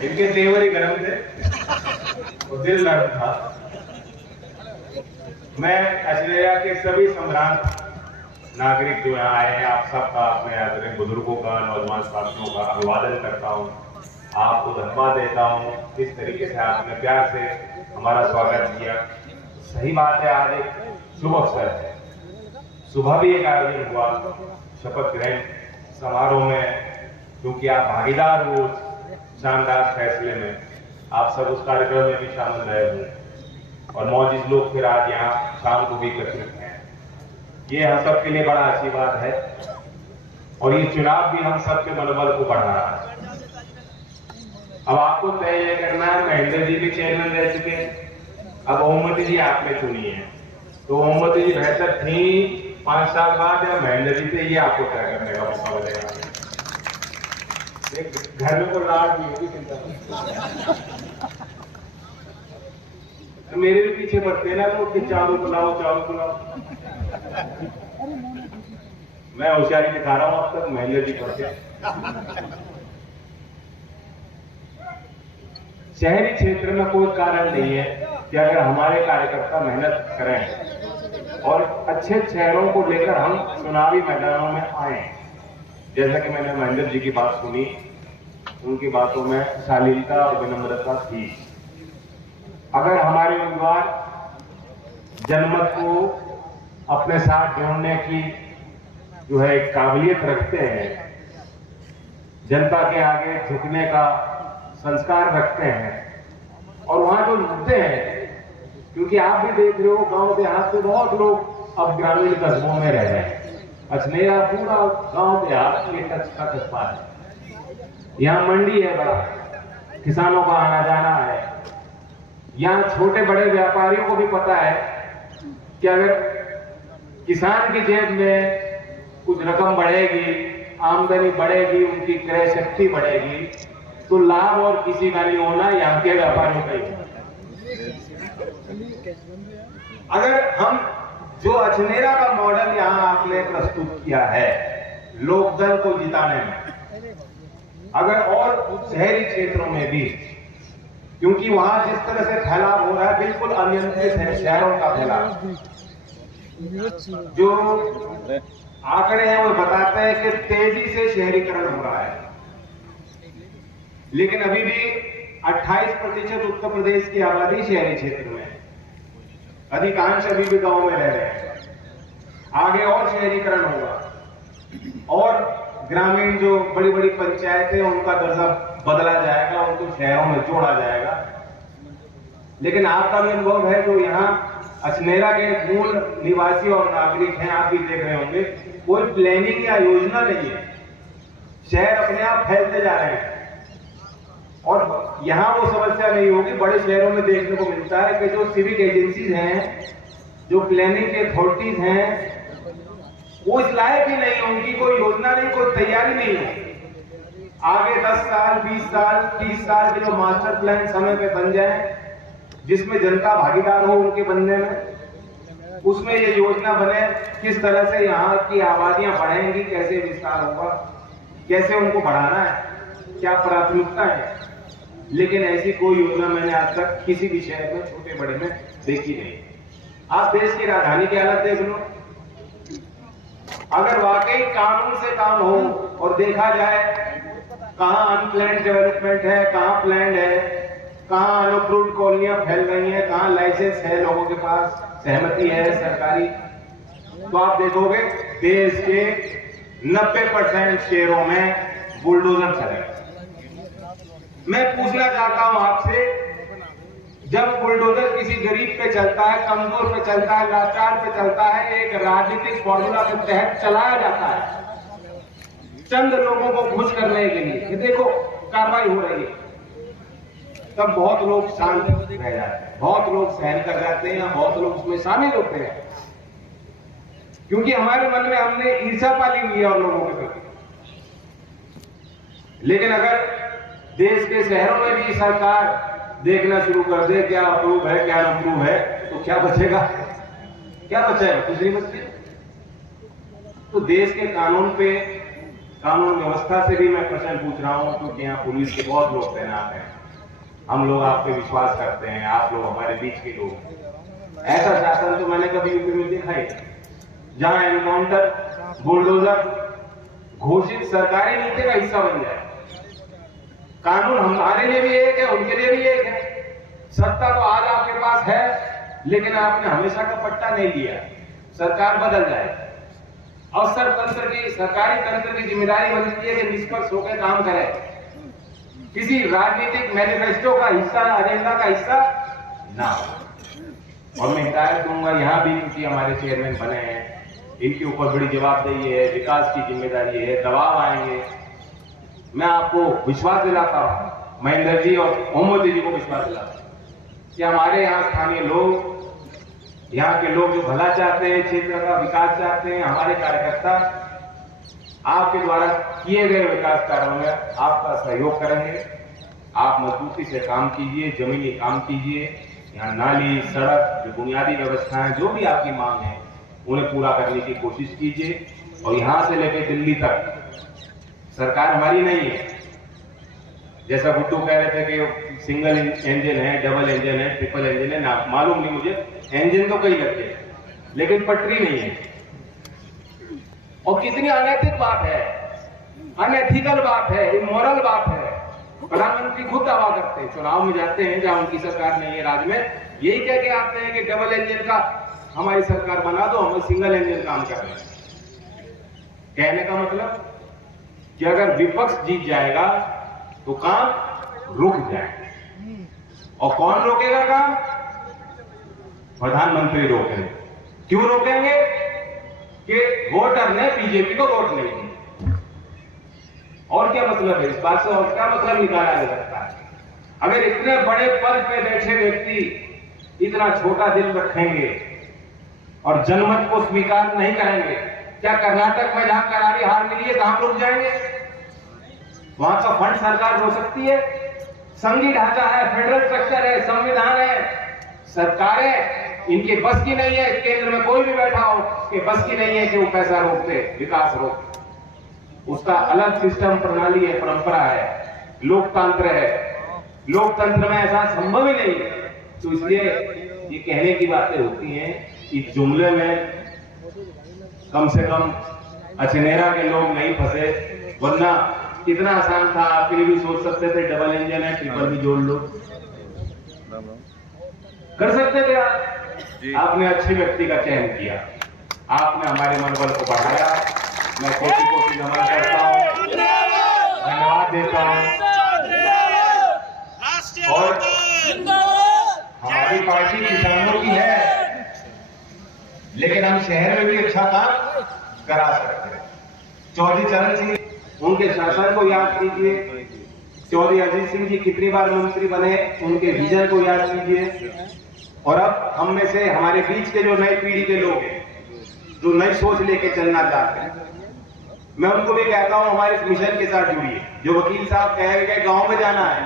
इनके तेवर ही गर्म थे और दिल नर्म था। मैं अजमेरा के सभी सम्राट नागरिक जो यहाँ आए हैं, आप सबका, अपने आदरणीय बुजुर्गों का, नौजवान साथियों का अभिवादन करता हूँ, आपको धन्यवाद देता हूँ किस तरीके से आपने प्यार से हमारा स्वागत किया। सही बात है, आज एक शुभ अवसर है। सुबह भी एक आयोजन हुआ शपथ ग्रहण समारोह में, क्योंकि आप भागीदार हो शानदार फैसले में, आप सब उस कार्यक्रम में भी शामिल रहे हुए और मौजूद लोग फिर आज यहाँ शाम को भी एकत्रित हैं। ये हम सब के लिए बड़ा आशीर्वाद है और ये चुनाव भी हम सब के मनोबल को बढ़ा रहा है। अब आपको तय करना है, महेंद्र जी भी चेयरमैन रह चुके हैं, अब ओमवती जी आपने चुनी है, तो ओमवती जी बेहतर थी 5 साल बाद या महेंद्र जी थे, ये आपको तय करने का मौका मिलेगा। घर में को लाड भी होगी चिंता तो मेरे भी पीछे पड़ते ना लोग कि चावल बुलाओ चावल बुलाओ। मैं होशियारी दिखा रहा हूं, अब तक महेंद्र जी पढ़ते। शहरी क्षेत्र में कोई कारण नहीं है कि अगर हमारे कार्यकर्ता मेहनत करें और अच्छे शहरों को लेकर हम चुनावी मैदानों में आए। जैसा कि मैंने महेंद्र जी की बात सुनी, उनकी बातों में शालीनता और विनम्रता थी। अगर हमारे उम्मीदवार जनमत को अपने साथ जोड़ने की जो है काबिलियत रखते हैं, जनता के आगे झुकने का संस्कार रखते हैं और वहां जो मुद्दे हैं, क्योंकि आप भी देख रहे हो गांव देहात से बहुत लोग अब ग्रामीण कस्बों में रह रहे हैं। अजमेरा पूरा गांव देहात के टच का कस्बा है, यहाँ मंडी है बड़ा, किसानों का आना जाना है। यहाँ छोटे बड़े व्यापारियों को भी पता है कि अगर किसान की जेब में कुछ रकम बढ़ेगी, आमदनी बढ़ेगी, उनकी क्रय शक्ति बढ़ेगी, तो लाभ और किसी का नहीं होना, यहाँ के व्यापारियों का ही। अगर हम जो अजमेरा का मॉडल यहाँ आपने प्रस्तुत किया है लोकदल को जिताने में, अगर और शहरी क्षेत्रों में भी, क्योंकि वहां जिस तरह से फैलाव हो रहा है बिल्कुल अनियंत्रित है शहरों का फैलाव। जो आंकड़े हैं वो बताते हैं कि तेजी से शहरीकरण हो रहा है, लेकिन अभी भी 28% उत्तर प्रदेश की आबादी शहरी क्षेत्र में है, अधिकांश अभी भी गांव में रह रहे हैं। आगे और शहरीकरण होगा और ग्रामीण जो बड़ी बड़ी पंचायतें, उनका दर्जा बदला जाएगा, उनको शहरों में जोड़ा जाएगा। लेकिन आपका भी अनुभव है, जो यहाँ अजमेरा के मूल निवासी और नागरिक हैं, आप भी देख रहे होंगे, कोई प्लानिंग या योजना नहीं है, शहर अपने आप फैलते जा रहे हैं और यहाँ वो समस्या नहीं होगी। बड़े शहरों में देखने को मिलता है कि जो सिविक एजेंसीज हैं, जो प्लानिंग के अथॉरिटीज हैं, वो इस लायक ही नहीं, उनकी कोई योजना नहीं, कोई तैयारी नहीं है। आगे 10 साल 20 साल 30 साल के जो मास्टर प्लान समय पे बन जाए, जिसमें जनता भागीदार हो उनके बनने में, उसमें ये योजना बने किस तरह से यहाँ की आबादियां बढ़ेंगी, कैसे विस्तार होगा, कैसे उनको बढ़ाना है, क्या प्राथमिकता है। लेकिन ऐसी कोई योजना मैंने आज तक किसी भी शहर में, छोटे बड़े में देखी नहीं। आप देश की राजधानी की हालत देख लो, अगर वाकई कानून से काम हो और देखा जाए कहां अनप्लैन्ड डेवलपमेंट है, कहां प्लैन्ड है, कहां अनअप्रूव्ड कॉलोनियां फैल रही हैं, कहां लाइसेंस है, लोगों के पास सहमति है सरकारी, तो आप देखोगे देश के 90% शहरों में बुलडोजर चले। मैं पूछना चाहता हूं आपसे, जब बुलडोजर किसी गरीब पे चलता है, कमजोर पे चलता है, लाचार पे चलता है, एक राजनीतिक फॉर्मूला के तहत चलाया जाता है चंद लोगों को खुश करने के लिए, ये देखो कार्रवाई हो रही है, तब बहुत लोग शांत रह जाते हैं, बहुत लोग सहन कर जाते हैं, बहुत लोग उसमें शामिल होते हैं, क्योंकि हमारे मन में हमने ईर्ष्या पाली हुई है और लोगों के प्रति। लेकिन अगर देश के शहरों में भी सरकार देखना शुरू कर दे क्या अप्रूव है क्या अप्रूव है, तो क्या बचेगा? क्या बचेगा? कुछ नहीं बचेगा। तो देश के कानून पे कानून व्यवस्था से भी मैं प्रश्न पूछ रहा हूं, क्योंकि यहाँ पुलिस के बहुत लोग तैनात हैं। हम लोग आप पे विश्वास करते हैं, आप लोग हमारे बीच के लोग हैं। ऐसा शासन तो मैंने कभी यूपी में देखा ही नहीं, जहां एनकाउंटर, बुलडोजर घोषित सरकारी नीति का हिस्सा बन जाए। कानून हमारे लिए भी एक है, उनके लिए भी एक है। सत्ता तो आज आपके पास है, लेकिन आपने हमेशा का पट्टा नहीं लिया। सरकार बदल जाए, अवसर तंत्र की, सरकारी तंत्र की जिम्मेदारी बनती है कि निष्पक्ष होकर काम करे, किसी राजनीतिक मैनिफेस्टो का हिस्सा, एजेंडा का हिस्सा ना हो। और मैं हिदायत दूंगा यहाँ भी, क्योंकि हमारे चेयरमैन बने हैं, इनके ऊपर बड़ी जवाबदेही है, विकास की जिम्मेदारी है, दबाव आएंगे। मैं आपको विश्वास दिलाता हूं, महेंद्र जी और मोहम्मद जी को विश्वास दिलाता हूं कि हमारे यहाँ स्थानीय लोग, यहाँ के लोग जो भला चाहते हैं, क्षेत्र का विकास चाहते हैं, हमारे कार्यकर्ता आपके द्वारा किए गए विकास कार्यों में आपका सहयोग करेंगे। आप मजबूती से काम कीजिए, जमीनी काम कीजिए। यहाँ नाली, सड़क, जो बुनियादी व्यवस्थाएं, जो भी आपकी मांग है, उन्हें पूरा करने की कोशिश कीजिए। और यहां से लेकर दिल्ली तक सरकार हमारी नहीं है। जैसा गुड्डू कह रहे थे कि सिंगल इंजन है, डबल इंजन है, ट्रिपल इंजन है, ना मालूम नहीं मुझे, इंजन तो कई लगते हैं, लेकिन पटरी नहीं है। और कितनी अनैतिक बात है, अनएथिकल बात है, इमोरल बात है। प्रधानमंत्री खुद दावा करते हैं, चुनाव में जाते हैं जहां उनकी सरकार नहीं है राज्य में, यही कह के आते हैं कि डबल इंजन का हमारी सरकार बना दो, हम सिंगल इंजन काम कर रहे हैं। कहने का मतलब कि अगर विपक्ष जीत जाएगा तो काम रुक जाएगा। और कौन रोकेगा काम? प्रधानमंत्री रोकेंगे। क्यों रोकेंगे? कि वोटर ने बीजेपी को वोट नहीं दिया। और क्या मतलब है इस बात से? और क्या मतलब निकाला जा सकता है? अगर इतने बड़े पद पे बैठे व्यक्ति इतना छोटा दिल रखेंगे और जनमत को स्वीकार नहीं करेंगे, क्या कर्नाटक में जहां करारी हार मिली है, कहां रुक जाएंगे? वहां का फंड सरकार हो सकती है। संघीय ढांचा है, फेडरल स्ट्रक्चर है, संविधान है, सरकारें इनके बस की नहीं है। केंद्र में कोई भी बैठा हो, उसके बस की नहीं है कि वो पैसा रोकते, विकास रोकते। उसका अलग सिस्टम, प्रणाली है, परंपरा है, लोकतंत्र है। लोकतंत्र में ऐसा संभव ही नहीं है। तो इसलिए ये कहने की बातें होती हैं, इस जुमले में कम से कम अछनेरा के लोग नहीं फंसे, वरना कितना आसान था। आप ये भी सोच सकते थे डबल इंजन है, ट्रिपल भी जोड़ लो, कर सकते थे आप। आपने अच्छे व्यक्ति का चयन किया, आपने हमारे मनोबल को बढ़ाया। मैं कोटि कोटि नमन करता हूँ, धन्यवाद देता हूँ। और हमारी पार्टी किसानों की है, लेकिन हम शहर में भी अच्छा काम करा सकते हैं। चौधरी चरण सिंह, उनके शासन को याद कीजिए। चौधरी अजीत सिंह जी कितनी बार मंत्री बने, उनके विजन को याद कीजिए। और अब हम में से, हमारे बीच के जो नई पीढ़ी के लोग हैं, जो नई सोच लेके चलना चाहते हैं, मैं उनको भी कहता हूं हमारे इस मिशन के साथ जुड़िए। जो वकील साहब कह गए गांव में जाना है,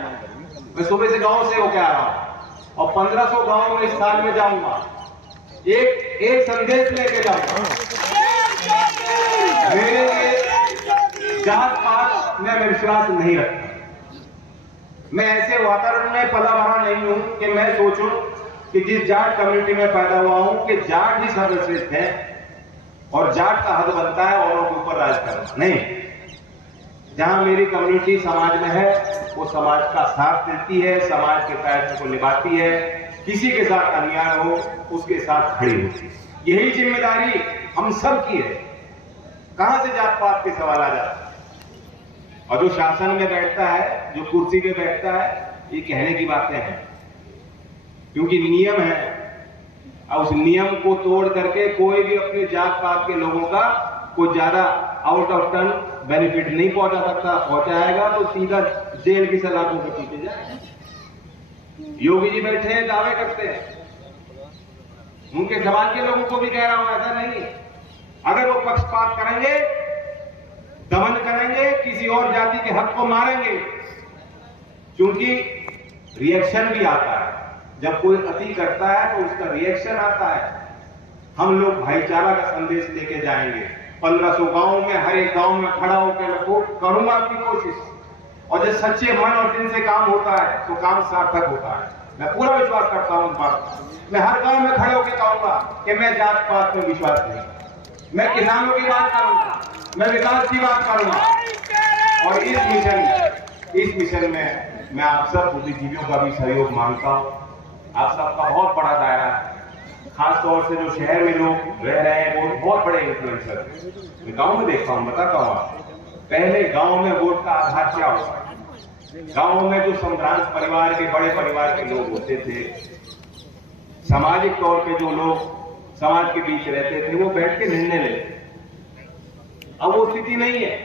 मैं सुबह से गांव से होकर आ रहा हूं और 1500 गांव में इस साल में जाऊंगा। एक संदेश लेके जाऊंगा। मेरे लिए जात पात में मैं विश्वास नहीं रखता। मैं ऐसे वातावरण में पला बड़ा नहीं हूं कि मैं सोचूं कि जिस जाट कम्युनिटी में पैदा हुआ हूं कि जाट ही सर्वश्रेष्ठ है और जाट का हद बनता है औरों के ऊपर राज करना। नहीं, जहां मेरी कम्युनिटी समाज में है, वो समाज का साथ देती है, समाज के दायित्व को निभाती है, किसी के साथ अन्याय हो उसके साथ खड़ी होती है। यही जिम्मेदारी हम सब की है। कहां से जात पात के सवाल आ जाते हैं? और जो शासन में बैठता है, जो कुर्सी पे बैठता है, ये कहने की बातें हैं, क्योंकि नियम है। और उस नियम को तोड़ करके कोई भी अपने जात पात के लोगों का कोई ज्यादा आउट ऑफ टर्न बेनिफिट नहीं पहुंचा सकता। पहुंचाएगा तो सीधा जेल की सलाखों के पीछे जाएगा। योगी जी बैठे हैं, दावे करते हैं, उनके समाज के लोगों को भी कह रहा हूं, ऐसा नहीं। अगर वो पक्षपात करेंगे, दमन करेंगे, किसी और जाति के हक को मारेंगे, क्योंकि रिएक्शन भी आता है। जब कोई अति करता है तो उसका रिएक्शन आता है। हम लोग भाईचारा का संदेश लेके जाएंगे, 1500 गांव में, हर एक गांव में खड़ा होकर वो करूंगा अपनी कोशिश। और जब सच्चे मन और दिल से काम होता है तो काम सार्थक होता है। मैं पूरा विश्वास करता हूं इस बात। मैं हर गांव में खड़े होकर कहूंगा कि मैं जात पात में विश्वास नहीं, मैं किसानों की बात करूंगा, मैं विकास की बात करूंगा। और इस मिशन में मैं आप सब बुद्धिजीवियों का भी सहयोग मांगता हूं। आप सबका बहुत बड़ा दायरा है, खासतौर से जो शहर में लोग रह रहे हैं वो बहुत बड़े इन्फ्लुएंसर हैं। मैं गांव में देखता हूं, बताता हूं आपको। पहले गांव में वोट का आधार क्या होता है? गांव में जो संभ्रांत परिवार के, बड़े परिवार के लोग होते थे, सामाजिक तौर पे जो लोग समाज के बीच रहते थे, वो बैठ के निर्णय लेते। अब वो स्थिति नहीं है।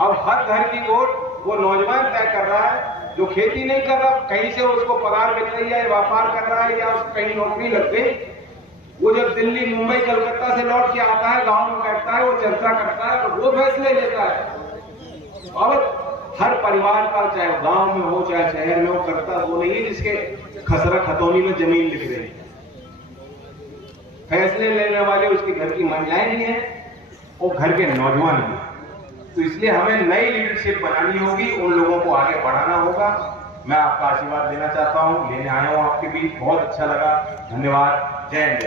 अब हर घर की वोट वो नौजवान तय कर रहा है जो खेती नहीं कर रहा, कहीं से उसको पगार मिल रही है, व्यापार कर रहा है या उसको कहीं नौकरी लग गई। वो जब दिल्ली, मुंबई, कलकत्ता से लौट के आता है, गांव में बैठता है, वो चर्चा करता है और वो फैसले लेता है। अब हर परिवार का, चाहे गांव में हो चाहे शहर में हो, करता वो नहीं है जिसके खसरा खतौनी में जमीन लिख रही है। फैसले लेने वाले उसके घर की महिलाएं भी हैं और घर के नौजवान भी। तो इसलिए हमें नई लीडरशिप बनानी होगी, उन लोगों को आगे बढ़ाना होगा। मैं आपका आशीर्वाद देना चाहता हूं, लेने आया हूं आपके बीच। बहुत अच्छा लगा। धन्यवाद। जय हिंद।